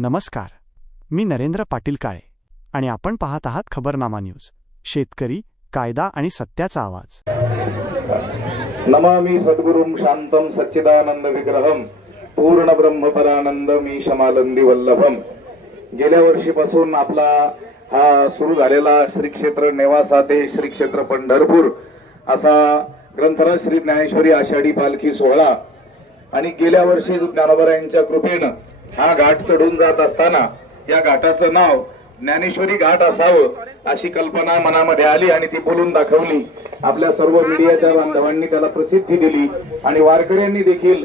नमस्कार, मी नरेंद्र पाटील काळे आणि आपण पाहत आहात खबरनामा न्यूज. शेतकरी, कायदा आणि सत्याचा आवाज. नमामि सद्गुरुं शांतं सच्चिदानंद विग्रहं पूर्ण ब्रह्मपरानंदमी शमालंदी वल्लभम. गेल्या वर्षीपासून आपला हा सुरू झालेला श्री क्षेत्र नेवासा ते श्री क्षेत्र पंढरपूर असा ग्रंथराज श्री ज्ञानेश्वरी आषाढी पालखी सोहळा आणि गेल्या वर्षी ज्ञानोबरायांच्या कृपेनं हा घाट चढून जात असताना या घाटाचं नाव ज्ञानेश्वरी घाट असावं अशी कल्पना मनामध्ये आली आणि ती बोलून दाखवली. आपल्या सर्व मीडियाच्या बांधवांनी त्याला प्रसिद्धी दिली आणि वारकऱ्यांनी देखील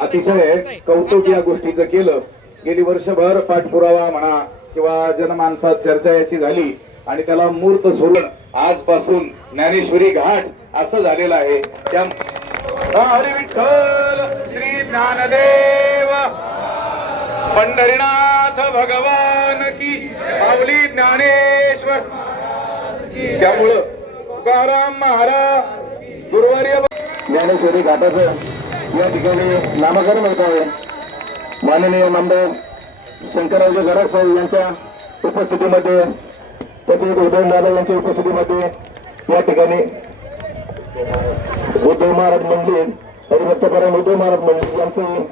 अतिशय कौतुक या गोष्टीचं केलं. गेली वर्षभर पाठपुरावा म्हणा किंवा जनमानसात चर्चा याची झाली आणि त्याला मूर्त सोडून आजपासून ज्ञानेश्वरी घाट असं झालेलं आहे. त्या हरी विठ्ठल श्री ज्ञानदेव पंढरीनाथ भगवान की माऊली ज्ञानेश्वर. त्यामुळं तुकाराम महाराज गुरुवर्य ज्ञानेश्वरी घाटाचं या ठिकाणी नामकरण होत आहे. माननीय नामदार शंकरराव गडाख साहेब यांच्या उपस्थितीमध्ये तसेच उदयनदादा यांच्या उपस्थितीमध्ये या ठिकाणी उद्धव महाराज मंदिर हरिभक्तपरायण उद्धव महाराज मंदिर यांचं